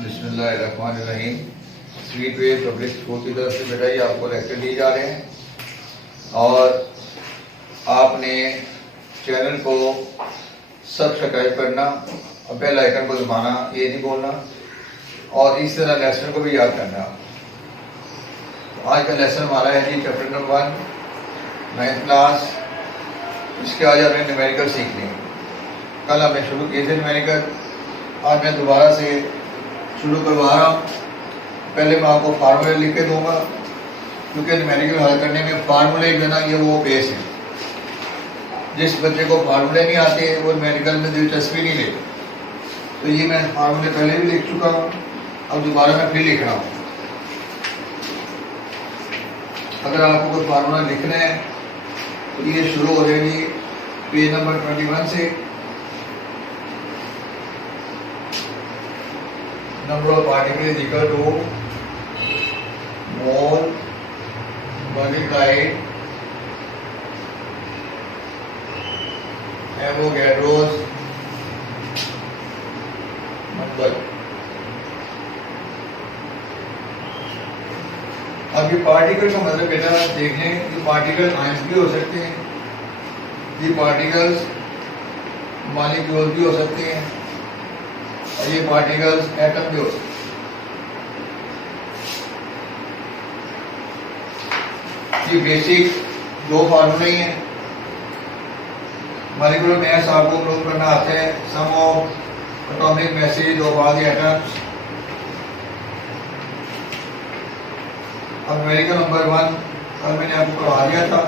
बिस्मिल्लाहिर्रहमानिर्रहीम। Sweet way public school की तरफ से बेटा ये आपको लेक्चर दिए जा रहे हैं और आपने चैनल को सब्सक्राइब करना और बेल आइकन को दबाना, ये नहीं बोलना, और इस तरह लेसन को भी याद करना। आज का लेसन हमारा है जी चैप्टर नंबर 1 9th क्लास। इसके आज हमने न्यूमेरिकल सीखने। कल हमने शुरू किए थे न्यूमेरिकल, आज मैं दोबारा से शुरू करवा रहा हूँ। पहले मैं आपको फार्मूले लिख के दूंगा, क्योंकि न्यूमेरिकल हल करने में फार्मूले जो है ना ये वो बेस है। जिस बच्चे को फार्मूले नहीं आते वो न्यूमेरिकल में दिलचस्पी नहीं लेते। तो ये मैं फार्मूले पहले भी लिख चुका हूँ, अब दोबारा मैं फिर लिख रहा हूँ। अगर आपको कोई फार्मूला लिखना है तो ये शुरू हो जाएगी पेज नंबर 21 से। Number of particle is equal to mole multiplied Avogadro's number. अब ये पार्टिकल का मतलब बेटा देख लें, ये पार्टिकल आयंस भी हो सकते हैं, ये पार्टिकल्स मॉलिक्यूल भी हो सकते हैं, और ये पार्टिकल्स एटम भी हो सकते हैं। ये बेसिक दो फार्मूले ही हैं। मॉलिक्यूलर मास आपको प्रूव करना आता है, sum of atomic masses of all the atoms. अब न्यूमेरिकल नंबर 1 कल मैंने आपको पढ़ा दिया था।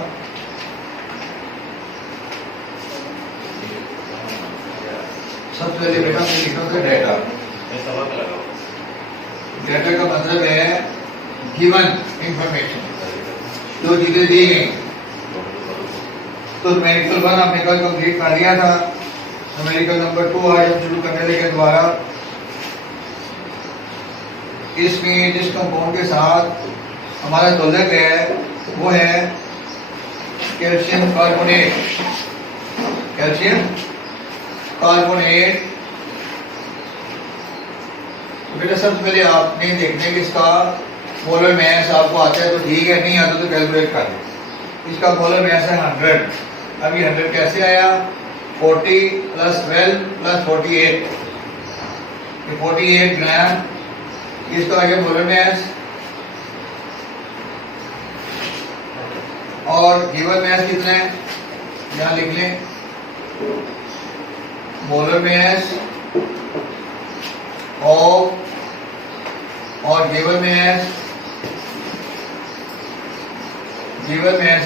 सबसे पहले बेटा मैं लिखता हूँ डेटा। डेटा का मतलब है गिवन इंफॉर्मेशन, जो चीजें दी गई। तो न्यूमेरिकल 1 हमने कल कंप्लीट कर दिया था। न्यूमेरिकल नंबर 2 आज हम शुरू करने लगे दोबारा। इसमें जिस कंपाउंड के साथ हमारा तल्लुक है वो है कैल्शियम कार्बोनेट। Calcium carbonate. तो बेटा सबसे पहले आपने देखना है कि इसका मोलर मास आपको आता है तो ठीक है, नहीं आता तो कैलकुलेट कर लें। इसका मोलर मास है 100। अब ये 100 कैसे आया? 40 + 12 + 48, 48 ग्राम इसका आ गया मोलर मास। और गिवन मास कितना है यहां लिख लें, मोलर मास और गिवन मास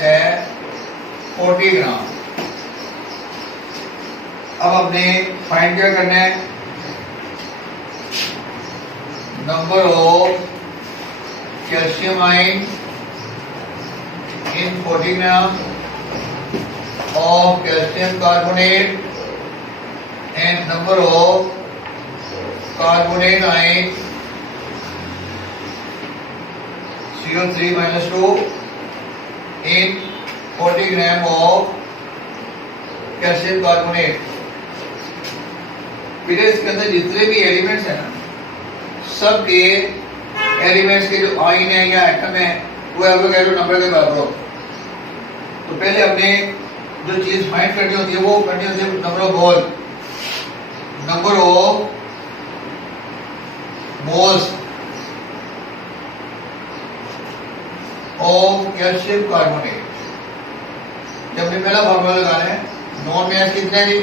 है 40 ग्राम। अब आपने फाइंड क्या करना है? Number of calcium ion in 40 gram of calcium carbonate and number of carbonate ion CO3 - 2 in 40 gram of calcium carbonate। फिर इसके अंदर जितने भी एलिमेंट्स हैं ना, सब के एलिमेंट्स के जो आयन है या एटम है वो एवोगैड्रो नंबर के बराबर हो। तो पहले हमने जो चीज फाइंड करनी होती है वो करनी होती है number of mole, number of moles of calcium carbonate. जब हमने पहला फार्मूला लगाना है, नॉन मास कितना है जी?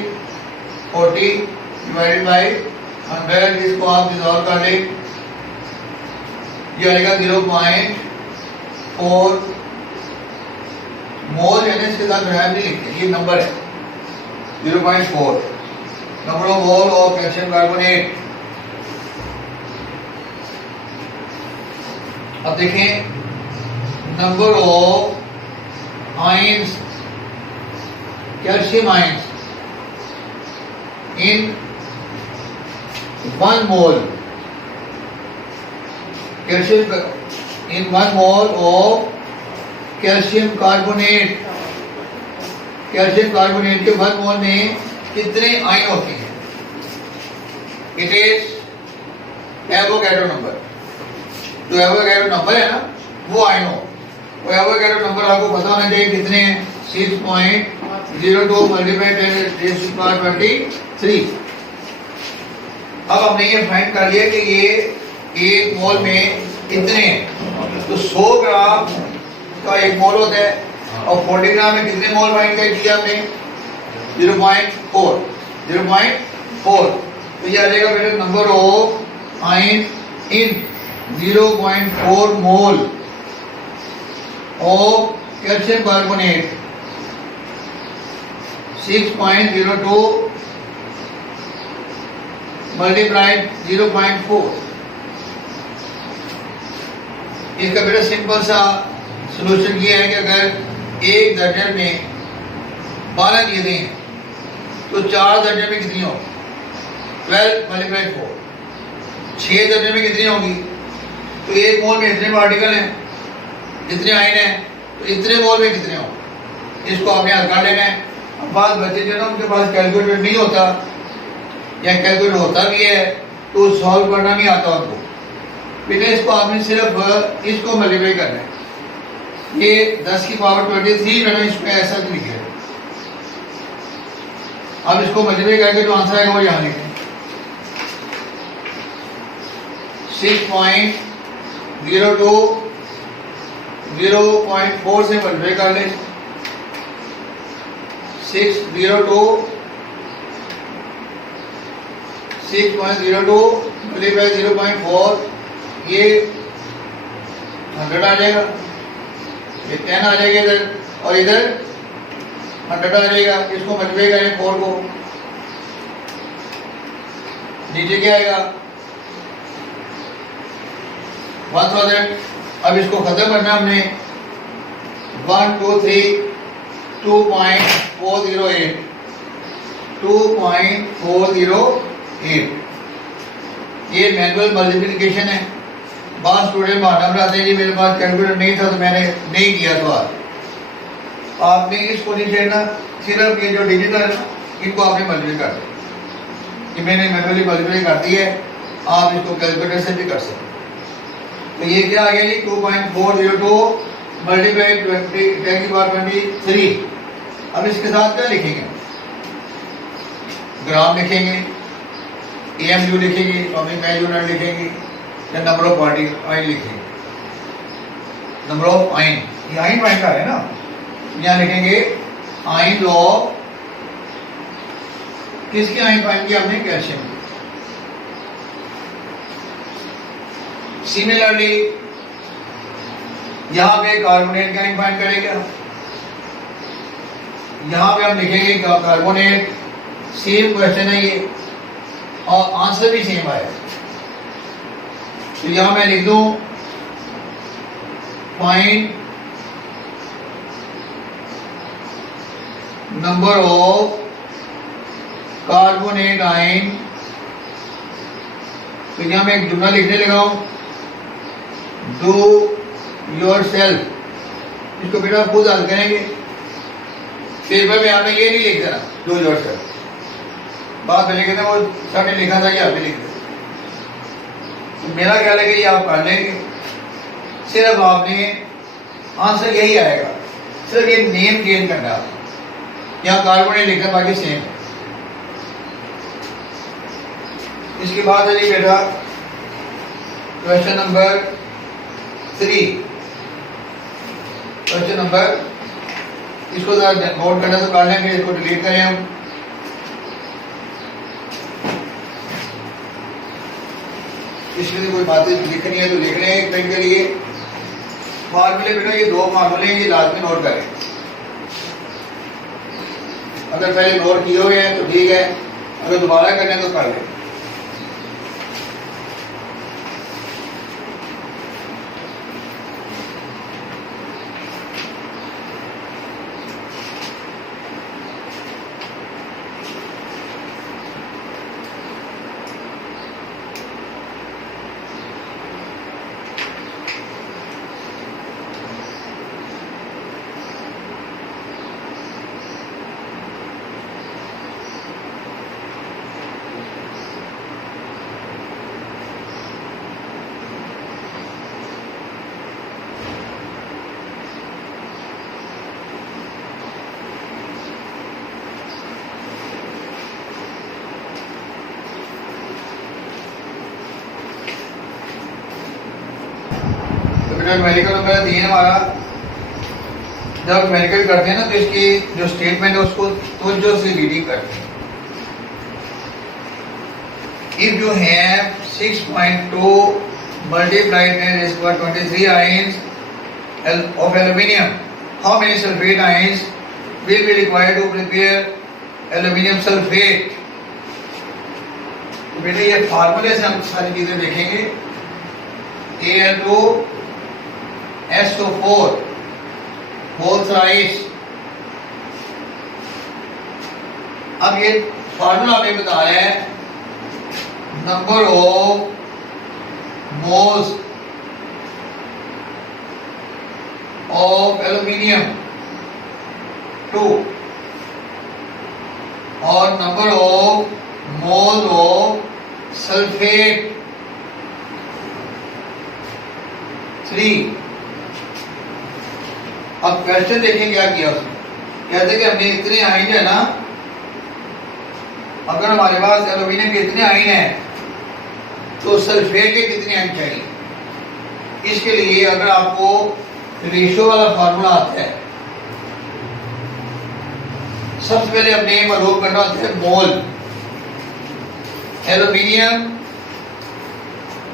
40 डिवाइडेड बाय 100। इसको आप डिसॉल्व कर लें, ये आएगा 0.4 मोल। यानी इसके साथ ग्राम नहीं लिखते, ये नंबर है 0.4 number of mole of calcium carbonate. अब देखें number of ions, calcium ions in 1 mole, calcium in 1 mole of calcium carbonate. Calcium carbonate के 1 मोल में कितने आयन होते हैं? इट इज एवोगैड्रो नंबर, जो एवोगैड्रो नंबर है ना वो आई नो, वो एवोगैड्रो नंबर आपको पता होना चाहिए कितने हैं, 6.02 मल्टीप्लाई 10⁻23। अब हमने ये फाइंड कर लिया कि ये एक मोल में कितने हैं, तो 100 ग्राम का एक मोल होता है और 40 ग्राम में कितने मोल फाइंड कर दिया हमने, 0.4, 0.4। तो ये आ जाएगा बेटा number of ion in 0.4 mole of calcium carbonate 6.02 multiplied 0.4। इसका बेटा सिंपल सा सॉल्यूशन ये है कि अगर एक दर्जन में 12 दिए गए हैं तो 4 दर्जन में कितनी हो, 12 मल्टीप्लाइड 4, 6 दर्जन में कितनी होगी, तो एक मोल में इतने पार्टिकल हैं, जितने आयन हैं, तो इतने मोल में कितने हो, इसको आपने हल कर लेना है। अब बात बच्चे जो ना उनके पास कैलकुलेटर नहीं होता या कैलकुलेटर होता भी है तो सॉल्व करना नहीं आता उनको, बेटा इसको आपने सिर्फ इसको मल्टीप्लाई करना है, ये 10 की पावर 23 मैंने इसमें ऐसा लिखा है। अब इसको मल्टीप्लाई करके जो आंसर आएगा वो यहाँ लिखें, 6.02 0.4 से मल्टीप्लाई कर लें, 6.02 मल्टीप्लाई 0.4, ये 100 आ जाएगा, ये 10 आ जाएगा इधर और इधर 100 आ जाएगा। इसको मल्टीप्लाई करें 4 को, नीचे क्या आएगा 1000। अब इसको खत्म करना हमने, 1 2 3 2.408 2.408। ये मैनुअल मल्टीप्लिकेशन है। बाद स्टूडेंट बहाना बनाते हैं जी मेरे पास कैलकुलेटर नहीं था तो मैंने नहीं किया। तो आपने इसको नहीं छेड़ना, सिर्फ ये जो डिजिटल है ना इनको आपने मल्टीप्लाई कर दिया, कि मैंने मैनुअली मल्टीप्लाई कर दी है, आप इसको कैलकुलेटर से भी कर सकते। तो ये क्या आ गया जी 2.402 मल्टीप्लाई 10⁻23। अब इसके साथ क्या लिखेंगे, ग्राम लिखेंगे, AMU लिखेंगे, एटॉमिक मास यूनिट लिखेंगे, या नंबर ऑफ पार्टिकल आयन लिखेंगे, नंबर ऑफ आयन, ये आयन फाइंड का है ना, यहाँ लिखेंगे आयन लॉ, किसके आयन फाइंड किया हमने, कैल्शियम। सिमिलरली यहां पे कार्बोनेट का आयन फाइंड करेगा, यहां पे हम लिखेंगे कार्बोनेट, सेम क्वेश्चन है ये और आंसर भी सेम आया। तो यहां मैं लिख दूं find number of carbonate ion. तो यहां मैं एक जुमला लिखने लगा हूं, डू योर सेल्फ, इसको बेटा खुद हल करेंगे, पेपर में आपने ये नहीं लिख देना डू योर सेल्फ, बात में लिखे थे वो सर ने लिखा था, ये आपने लिख दिया। तो मेरा ख्याल है कि ये आप कर लेंगे, सिर्फ आपने आंसर यही आएगा, सिर्फ ये नेम चेंज करना है, यहाँ कार्बोनेट लिखा बाकी सेम है। इसके बाद है जी बेटा क्वेश्चन नंबर 3, क्वेश्चन नंबर, इसको जरा नोट करना तो कर लेंगे, इसको डिलीट करें हम। इसमें कोई बातें लिखनी है तो लिख लें एक टाइम के लिए। फार्मूले बेटा ये 2 फार्मूले हैं, ये लाजमी नोट करें, अगर पहले नोट किए हुए हैं तो ठीक है, अगर दोबारा करना है तो कर लें। जो न्यूमेरिकल नंबर 3 हमारा, जब न्यूमेरिकल करते हैं ना तो इसकी जो स्टेटमेंट है उसको तवज्जो से रीडिंग करते हैं। If you have 6.2 multiplied by 23 ions of aluminium, how many sulfate ions will be required to prepare aluminium sulfate? तो बेटे ये फार्मूले से हम सारी चीजें देखेंगे। Al2 SO4 whole thrice. अब ये फार्मूला हमें बता रहा है number of moles of aluminium 2 और number of mole of sulphate 3। अब क्वेश्चन देखें क्या किया उसने। कहते कि हमने इतने आयन है ना, अगर हमारे पास एल्यूमिनियम के इतने आयन हैं तो सल्फेट के कितने आयन चाहिए। इसके लिए अगर आपको रेशियो वाला फार्मूला आता है, सबसे पहले हमने मालूम करना होता है mole. Aluminium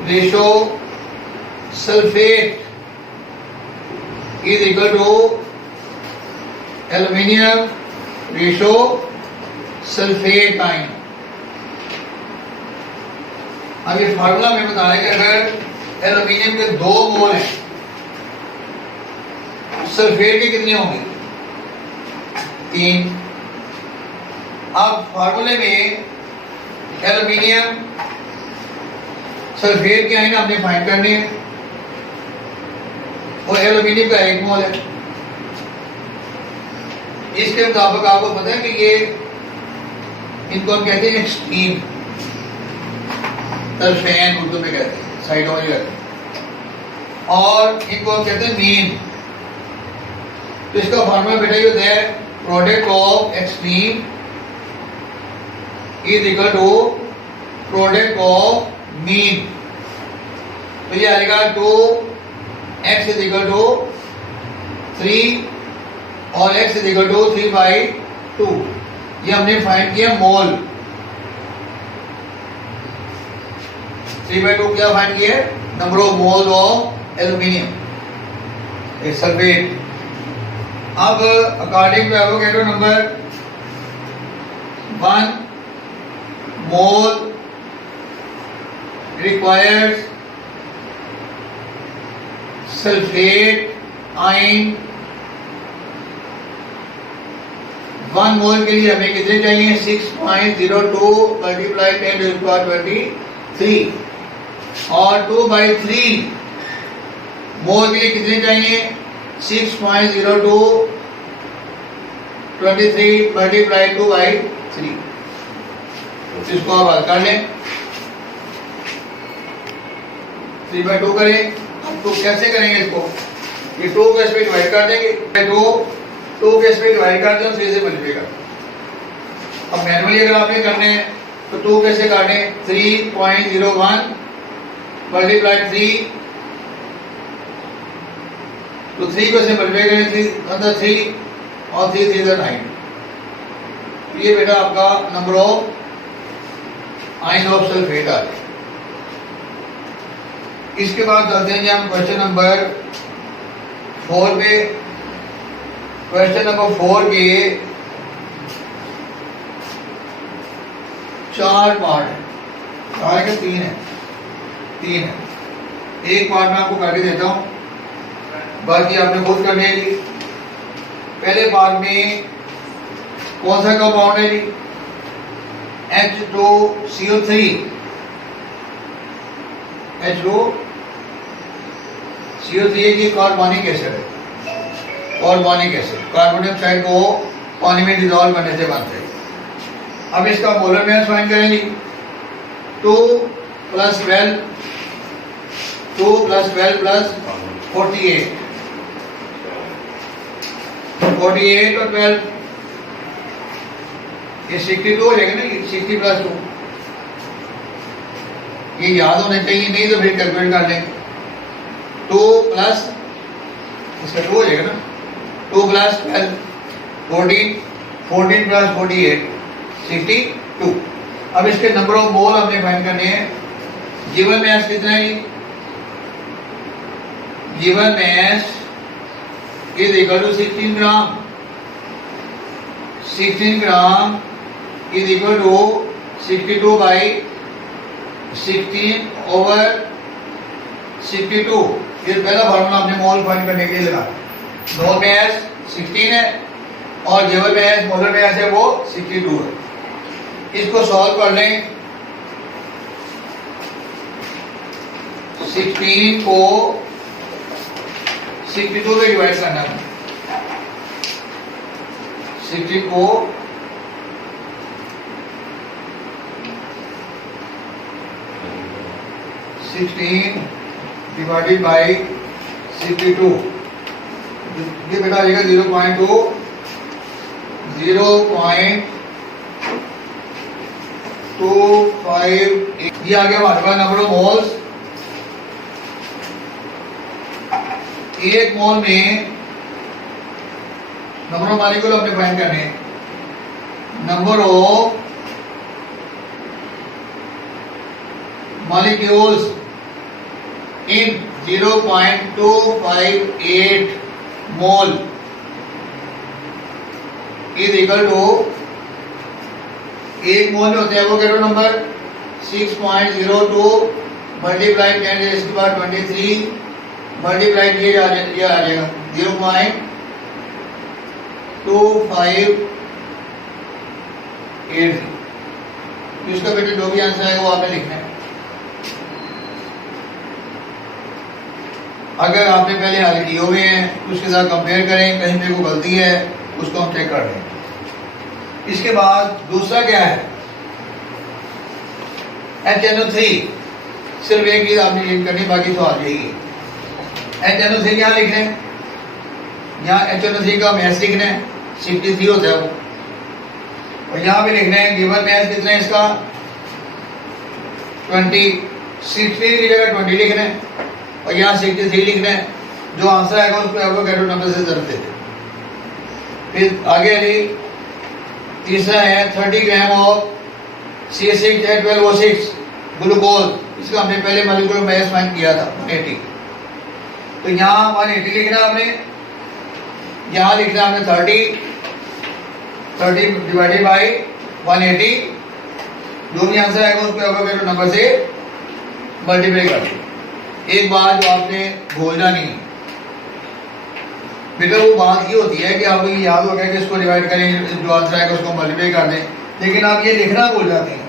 ratio sulphate is equal to aluminium ratio sulfate ion। अब ये फार्मूला में बता रहे हैं कि अगर एल्यूमिनियम के 2 मोल हैं, सल्फेट के कितने होंगे 3। अब फार्मूले में एल्यूमिनियम सल्फेट के आयन हमने फाइंड करने हैं और एल्यूमिनियम का 1 मोल है। इसके मुताबिक आपको पता है कि ये इनको हम कहते हैं एक्सट्रीम, तरफेन उर्दू में कहते हैं, साइडों में कहते हैं, और इनको हम कहते हैं मीन। तो इसका फॉर्मूला बेटा ये होता है product of extreme is equal to product of mean. तो ये आएगा 2x इज इक्वल टू 3 और x इज इक्वल टू 3/2। ये हमने फाइंड किया मोल। 3/2 क्या फाइंड किया? Number of mole of aluminium sulphate. अब according to Avogadro number 1 mole requires sulphate ion. 1 mole के लिए हमें कितने चाहिए? 6.02 मल्टीप्लाई 10⁻23 और 2/3 मोल के लिए कितने चाहिए? 6.02 23 मल्टीप्लाई 2/3। इसको आप हल कर लें, 3/2 करें। अब तो कैसे करेंगे इसको? ये 2 के इसमें डिवाइड कर देंगे, 2 के इसमें डिवाइड कर दें, 3 से मल्टीप्लाई कर। अब मैनुअली अगर आपने करने हैं तो 2 कैसे काटे? 3.01 मल्टीप्लाई 3, तो 3 को से मल्टीप्लाई करें, 3 और 3 3 9। ये बेटा आपका number of ion of sulphate आ गया। इसके बाद चलते हैं हम क्वेश्चन नंबर 4 पे। क्वेश्चन नंबर 4 के 4 पार्ट है, 4 के 3 है, 3 है। एक पार्ट मैं आपको करके देता हूं, बाकी आपने खुद करने है जी। पहले पार्ट में कौन सा कंपाउंड है जी? H2CO3। H2CO3 की कार्बोनिक एसिड है, कार्बोनिक एसिड कार्बन डाइऑक्साइड को पानी में डिजोल्व करने से बनते हैं। अब इसका मोलर मास फाइंड करेंगे। 2 + 12 2 + 12 + 48 48 और 12 ये 62 हो जाएगा ना। 60 + 2 ये याद होना चाहिए, नहीं तो फिर कैलकुलेट कर लें। 2 प्लस इसका 2 हो जाएगा ना, 2 प्लस 12 14, 14 प्लस 48 62। अब इसके नंबर ऑफ मोल हमने फाइंड करने हैं। गिवन मास कितना है? Given mass is equal to 16 gram. 16 gram is equal to 62 by 16 over 62। ये पहला फॉर्मूला हमने मोल फाइंड करने के लिए लगा। मोल मास 16 है और गिवन मास मोलर मास है वो 62 है। इसको सॉल्व कर लें। 16 को 62 में डिवाइड करना है। 60 को 16 डिवाइडेड बाई 62। ये बेटा आ जाएगा 0.2 0.258। ये आ गया हमारे पास नंबर ऑफ मोल्स। एक मोल में नंबर ऑफ मॉलिक्यूल हमने फाइंड करने हैं। Number of molecules in 0.258 mole is equal to, एक मोल में होते हैं एवोगैड्रो नंबर 6.02 मल्टीप्लाई 10 रेज़ की पावर 23 मल्टीप्लाई ये आ जाएगा 0.2583। इसका बेटे जो भी आंसर आएगा वो आपने लिखना है। अगर आपने पहले हल किए हुए हैं तो उसके साथ कंपेयर करें, कहीं पे कोई गलती है उसको हम चेक कर लें। इसके बाद दूसरा क्या है? HNO3। सिर्फ एक चीज आपने लिख करनी, बाकी तो आ जाएगी। HNO3 यहाँ लिख रहे हैं, यहाँ HNO3 का मास लिखना है 63 होता है वो, और यहाँ पे लिखना है गिवन मास कितना है इसका 20। 60 की जगह 20 लिखना है और यहाँ 63 लिखना है। जो आंसर आएगा उसको एवोगैड्रो नंबर से ज़रूर देते। फिर आगे तीसरा है 30 ग्राम ऑफ C6H12O6 ग्लूकोज। इसका हमने पहले मॉलिक्यूलर मास फाइंड किया था 180। तो यहाँ 180 लिखना है आपने, यहाँ लिखना है आपने 30 डिवाइडेड बाई 180। जो भी आंसर आएगा उसको एवोगैड्रो नंबर से मल्टीप्लाई कर दो। एक बात जो आपने भूलना नहीं बेटा, वो बात ये होती है कि आपको ये याद हो गया कि इसको डिवाइड करें, जो आंसर आएगा उसको मल्टीप्लाई कर दें, लेकिन आप ये लिखना भूल जाते हैं।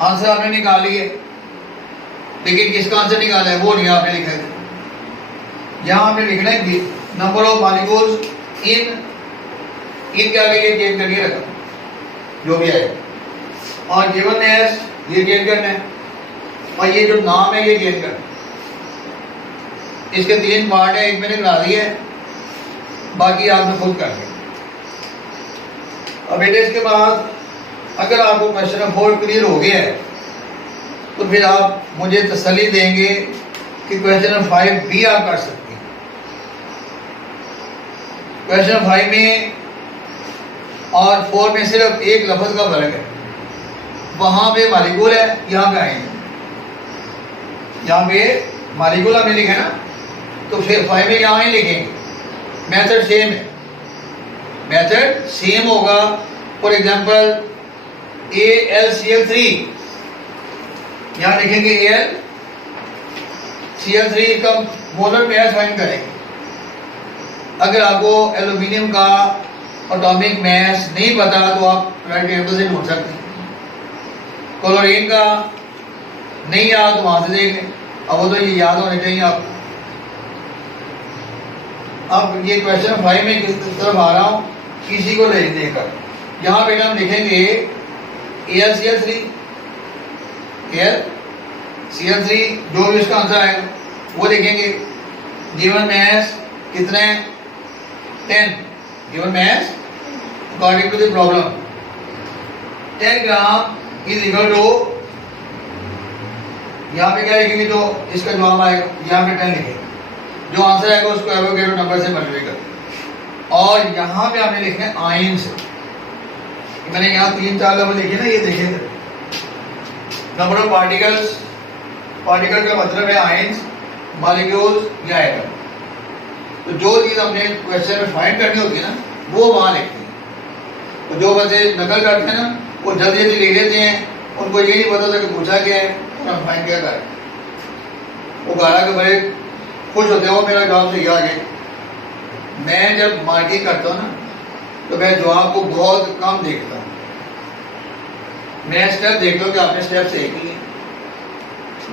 आंसर आपने निकाल लिए लेकिन किसका आंसर निकाला है वो नहीं आपने लिखा है। यहाँ आपने लिखना है नंबर ऑफ मॉलिक्यूल्स इन क्या ये चेंज करके रखा जो भी आएगा, और गिवन मास ये चेंज करना है, और ये जो नाम है ये चेंज करना है। इसके 3 पार्ट है, एक मैंने करा दिया है, बाकी आपने खुद कर लिया। अब बेटे इसके बाद अगर आपको क्वेश्चन ऑफ 4 क्लियर हो गया है तो फिर आप मुझे तसल्ली देंगे कि क्वेश्चन ऑफ 5 भी आप कर सकते हैं। क्वेश्चन ऑफ 5 में और 4 में सिर्फ एक लफ्ज का फर्क है। वहां पे मॉलिक्यूल है, यहाँ पे आएंगे, यहाँ पे मॉलिक्यूल हमने लिखा ना, तो फिर 5 में यहाँ ही लिखेंगे। मेथड सेम है, मेथड सेम होगा। फॉर एग्जांपल AlCl3, यहाँ लिखेंगे AlCl3 का मोलर मास फाइंड करेंगे। अगर आपको एल्यूमिनियम का एटॉमिक मास नहीं पता तो आप राइट टेबल से ढूंढ सकते हैं। क्लोरीन का नहीं याद तो वहां से देख लें। अब वो तो ये याद होने चाहिए आपको। अब ये क्वेश्चन 5 में किस तरफ आ रहा हूँ, किसी को नहीं देकर यहाँ पे हम लिखेंगे AlCl3 जो भी इसका आंसर आएगा वो लिखेंगे। गिवन मास कितना है 10। Given mass according to the problem 10 gram is equal to यहाँ पे क्या लिखेंगे, जो इसका जवाब आएगा यहाँ पे 10 लिखेंगे, जो आंसर आएगा उसको एवोगैड्रो नंबर से मल्टीप्लाई कर। और यहाँ पे आपने लिखना है आयन से। मैंने यहाँ 3-4 लेवल लिखे ना, ये देखें नंबर ऑफ पार्टिकल्स, पार्टिकल का मतलब है आयंस, मॉलिक्यूल्स या एटम। तो जो चीज हमने क्वेश्चन में फाइंड करनी होती है ना, वो वहां लिखनी है। तो जो बच्चे नकल करते हैं ना, वो जल्दी जल्दी लिख लेते हैं, उनको ये नहीं पता था कि पूछा क्या है और हम फाइंड क्या करें। वो गाड़ा के बड़े खुश होते हैं, वो मेरा जवाब सही आ गया। मैं जब मार्किंग करता हूँ ना, तो मैं जवाब को बहुत कम देखता हूँ। मैं स्टेप देखता हूँ कि आपने स्टेप सही किए।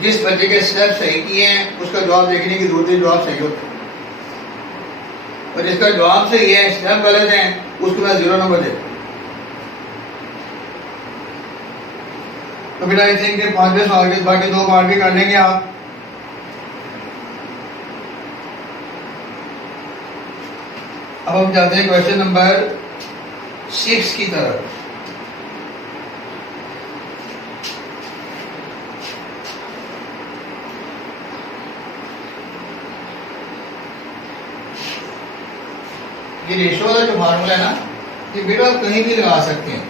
जिस बच्चे के स्टेप सही किए हैं उसका जवाब देखने की जरूरत है, जवाब सही होता है। और जिसका जवाब सही है, स्टेप गलत है, उसको मैं 0 नंबर देता हूँ। तो बेटा आई थिंक 5वें सवाल के बाकी 2 पार्ट भी कर लेंगे आप। अब हम जाते हैं क्वेश्चन नंबर 6 की तरफ। ये रेशो वाला जो फार्मूला है ना, ये बेटा आप कहीं भी लगा सकते हैं।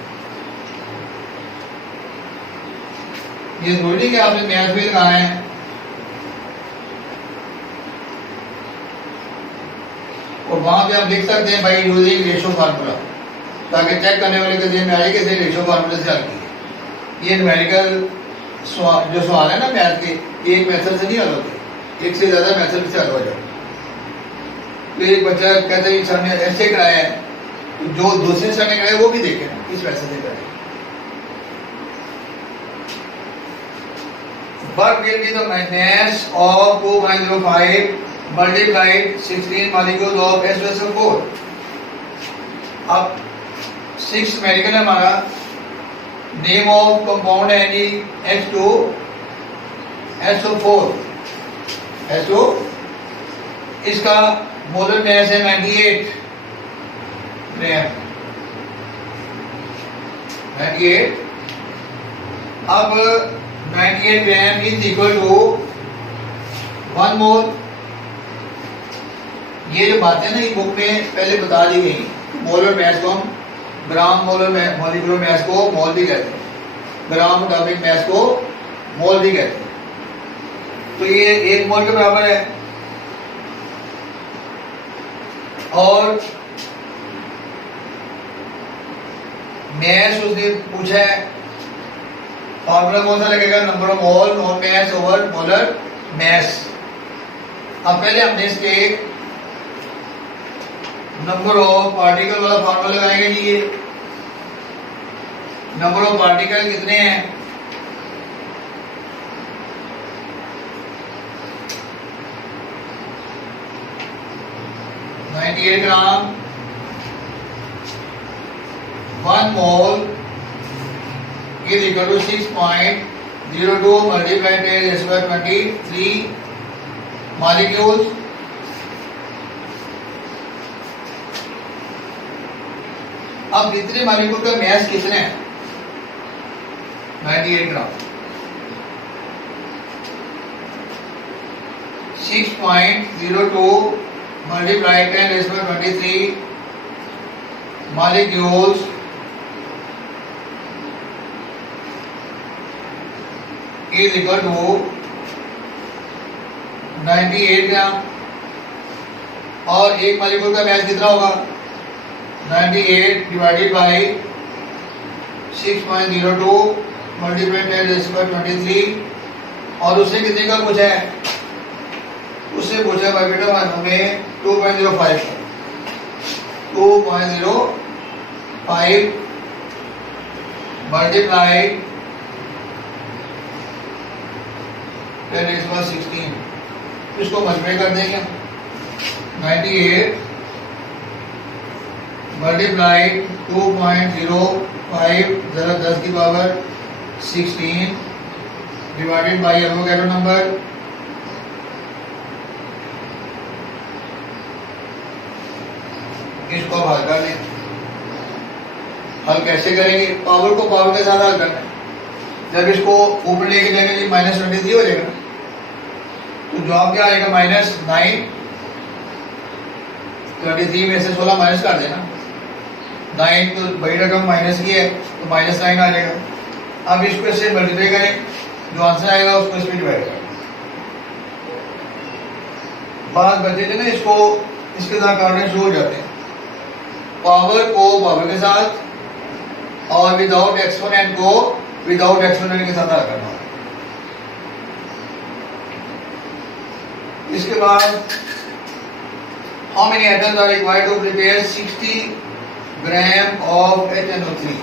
ये जरूरी नहीं कि आपने मैथ में लगाना है। और वहां पे आप लिख सकते हैं भाई यूजिंग रेशो फार्मूला, ताकि चेक करने वाले के दिन में आए कि रेशो फार्मूले से हल किया। ये न्यूमेरिकल जो सवाल है ना मैथ के, ये एक मेथड से नहीं हल होते, एक से ज्यादा मेथड से हल हो जाते। तो एक बच्चा कहता है सर ने ऐसे कराया है, तो जो दूसरे सर ने कराया वो भी देखे ना किस वैसे से कराया। What will be the mass of 2.05 multiplied 16 molecules of SO4? अब 6 न्यूमेरिकल है हमारा। नेम ऑफ कंपाउंड है जी H2 SO4 SO, इसका मोलर मास है 98 ग्राम। 98। अब 98 ग्राम इज इक्वल टू 1 मोल। ये जो बातें ना ये बुक में पहले बता दी गई। मोलर मास को हम ग्राम मोलर मॉलिक्यूलर मास को मोल भी कहते हैं, ग्राम एटॉमिक मास को मोल भी कहते हैं। तो ये 1 मोल के बराबर है। और मास उसने पूछा है, फॉर्मूला कौन सा लगेगा, number of mole mole mass over molar mass. अब पहले हमने इसके नंबर ऑफ पार्टिकल वाला फॉर्मूला लगाएंगे जी। ये नंबर ऑफ पार्टिकल कितने हैं, ग्राम। 1 मोल is equal to 6.02 multiplied by 10^23 molecules. अब इतने मॉलिक्यूल का मास कितने हैं, 98 ग्राम। 6.02 multiplied by 10^23 molecules is equal to 98 ग्राम। और एक मॉलिक्यूल का मास कितना होगा, 98 डिवाइडेड बाय 6.02 मल्टीप्लाइड बाय 10^23। और उससे कितने का पूछा है, उससे पूछा भाई बेटा हमें 2.05 मल्टीप्लाइड 10^16। इसको मल्टीप्लाई कर देंगे। 98 मल्टीप्लाइड 2.05 जरा 10 की power 16 divided by Avogadro number. इसको अब हल कर लें। हल कैसे करेंगे, पावर को पावर के साथ हल करना है। जब इसको ऊपर लेके जाएंगे -23 हो जाएगा, तो जवाब क्या आएगा -9। 23 में से 16 माइनस कर देना, 9 तो बड़ी रकम माइनस की है तो -9 आ जाएगा। अब इसको इससे मल्टीप्लाई करें, जो आंसर आएगा उसको इसमें डिवाइड करें। बात बचे थे ना, इसको इसके साथ करने शुरू हो जाते हैं। पावर को पावर के साथ और विदाउट एक्सपोनेंट को विदाउट एक्सपोनेंट के साथ हल करना। इसके बाद how many atoms are required to prepare 60 gram of HNO3?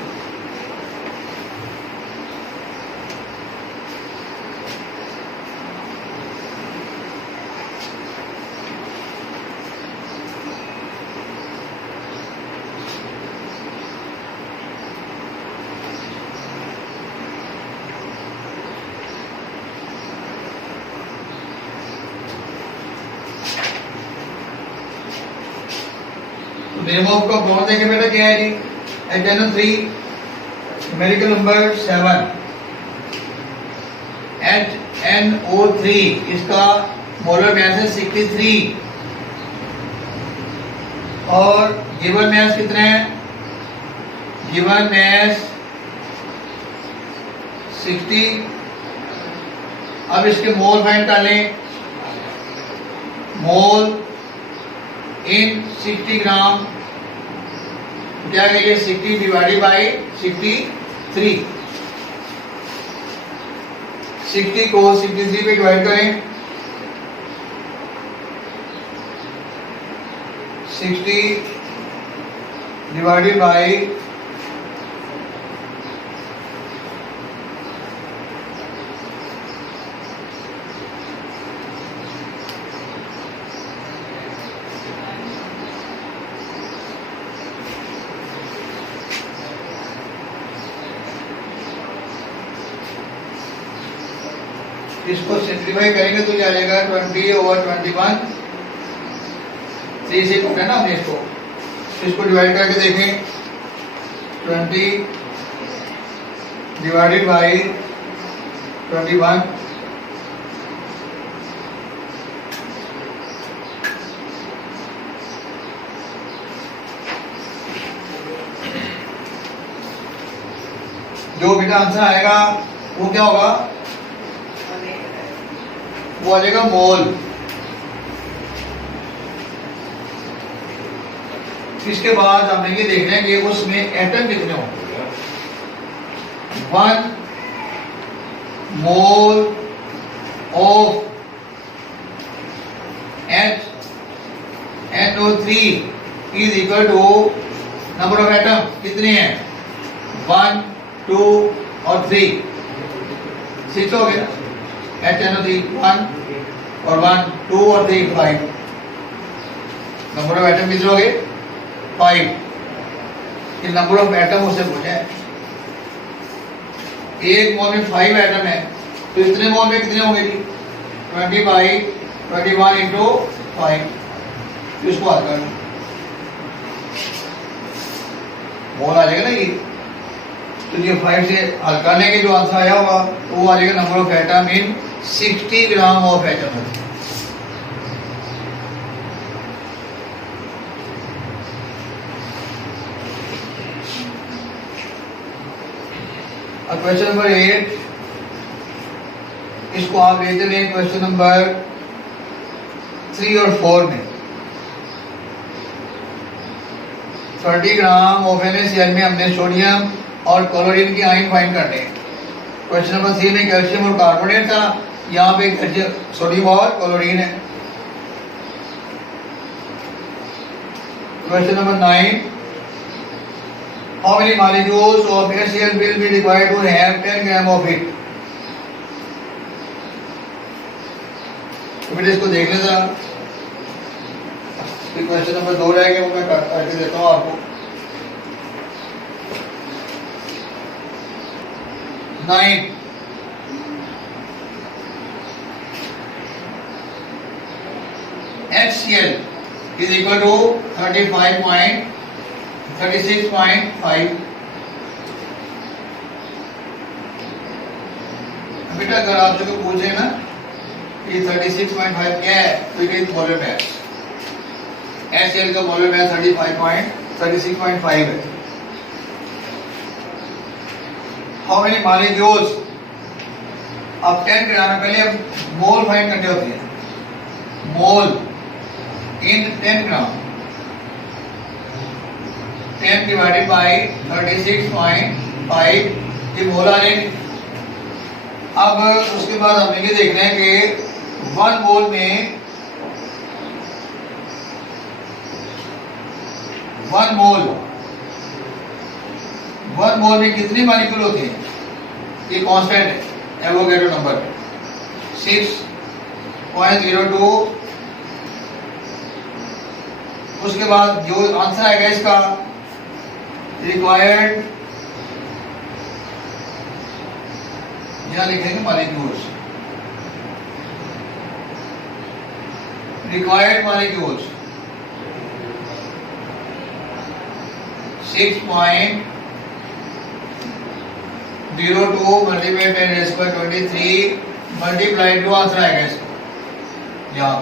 Name of compound देखें बेटा क्या है जी, HNO3, न्यूमेरिकल नंबर 7। HNO3 इसका मोलर मास है 63 और गिवन मास कितना है, गिवन मास 60। अब इसके मोल फाइंड कर लें, मोल इन 60 ग्राम क्या कहिए, 60 डिवाइडेड बाई 63। 60 को 63 पे डिवाइड करें, 60 डिवाइडेड बाई 20। इसको सिंप्लीफाई करेंगे तो क्या आ जाएगा 20/21। 3 से कटा ना हमने इसको डिवाइड करके देखें, 20 डिवाइडेड बाई 21, जो बेटा आंसर आएगा वो क्या होगा, वो आ जाएगा मोल। इसके बाद हमने ये देखना है कि उसमें एटम कितने होंगे। 1 mole of HNO3 is equal to number of atom कितने हैं, 1, 2 और 3, 6 हो गए ना। HNO3 1 और 1, 2 और 3 5, नंबर ऑफ एटम कितने हो गए 5। कि नंबर ऑफ एटम उससे पूछा है, एक मोल में 5 एटम है तो इतने मोल में कितने होंगे जी, 21 इंटू 5। इसको हल करना, मोल आ जाएगा ना ये, तो ये 5 से हल करने के जो आंसर आया होगा तो वो आ जाएगा number of atom in 60 gram of HNO3। अब क्वेश्चन नंबर 8, इसको आप ले चलें क्वेश्चन नंबर 3 और 4 में। 30 ग्राम ऑफ NaCl में हमने सोडियम और क्लोरीन की आयन फाइंड करने हैं। क्वेश्चन नंबर 3 में कैल्शियम और कार्बोनेट था, यहाँ पे सोडियम और क्लोरीन है। Question number 9, how many molecules of HCl will be required to have 10 gram of it? तो बेटे इसको देख लें जरा, क्वेश्चन नंबर 2 रह गया, वो मैं करके देता हूँ आपको। 9, HCl is equal to 36.5 बेटा अगर आपसे कोई पूछे ना कि 36.5 क्या है तो it is molar mass. HCl का मोलर मास 36.5 है। हाउ मेनी मॉलिक्यूल्स, अब 10 ग्राम में पहले अब मोल फाइंड करने होते हैं। मोल इन 10 ग्राम 10 डिवाइडेड बाई 36.5 ये मोल आ जाएंगे। अब उसके बाद हमें ये देखना है कि 1 मोल में 1 मोल में कितने मॉलिक्यूल होते हैं? ये कांस्टेंट है, एवोगैड्रो नंबर 6.02। उसके बाद जो आंसर आएगा इसका रिक्वायर्ड, यहां लिखेंगे molecules, required molecules 6.02 multiply 10⁻23 multiply two answer आएगा इसका यहाँ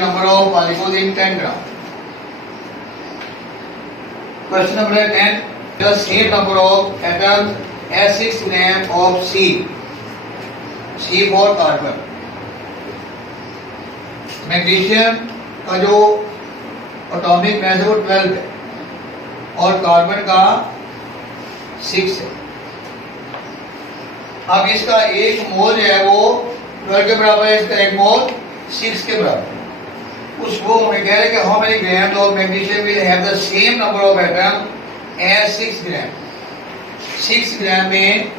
number of molecules in 10 gram. Question number 10, the same number of atoms as 6 gram of C for carbon. Magnesium का जो एटॉमिक मास है वो 12 है और कार्बन का 6 है। अब इसका एक मोल जो है वो 12 के बराबर है, इसका एक मोल 6 के बराबर। उसको हमें कह रहे हैं कि how many grams of magnesium will have the same number of atom as 6 gram. 6 gram में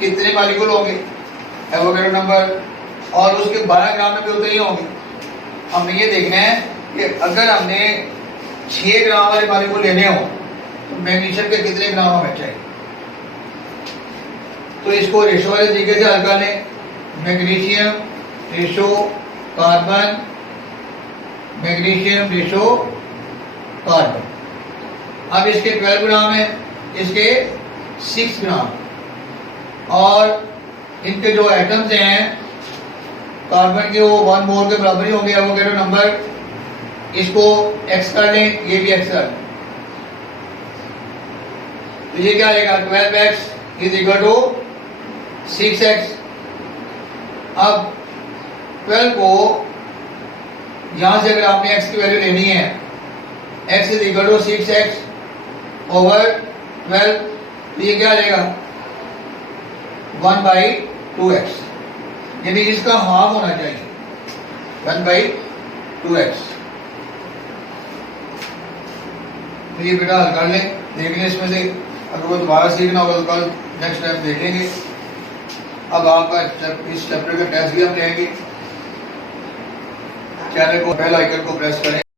कितने मॉलिक्यूल होंगे, एवोगैड्रो नंबर, और उसके 12 ग्राम में भी उतने ही होंगे। हमें ये देखना है कि अगर हमने 6 ग्राम वाले मॉलिक्यूल लेने हो तो मैग्नीशियम के कितने ग्राम हमें चाहिए। तो इसको रेशो वाले तरीके से हल कर लें। Magnesium ratio carbon, magnesium ratio carbon. अब इसके 12 ग्राम है, इसके 6 ग्राम, और इनके जो एटम्स हैं कार्बन के वो 1 मोल के बराबर ही होंगे एवोगैड्रो नंबर। इसको x कर लें, ये भी x कर लें, तो ये क्या आएगा 12x is equal to 6x। अब 12 को यहां से अगर आपने x की वैल्यू लेनी है, x is equal to 6x over 12, तो ये क्या आ जाएगा 1/2x, यानी इसका हाफ होना चाहिए 1/2x। तो ये बेटा हल कर लें, देख लें इसमें से। अगर वो दोबारा सीखना होगा तो कल नेक्स्ट टाइम देखेंगे। अब आपका इस चैप्टर का टेस्ट भी हम लेंगे। चैनल को बेल आइकन को प्रेस करें।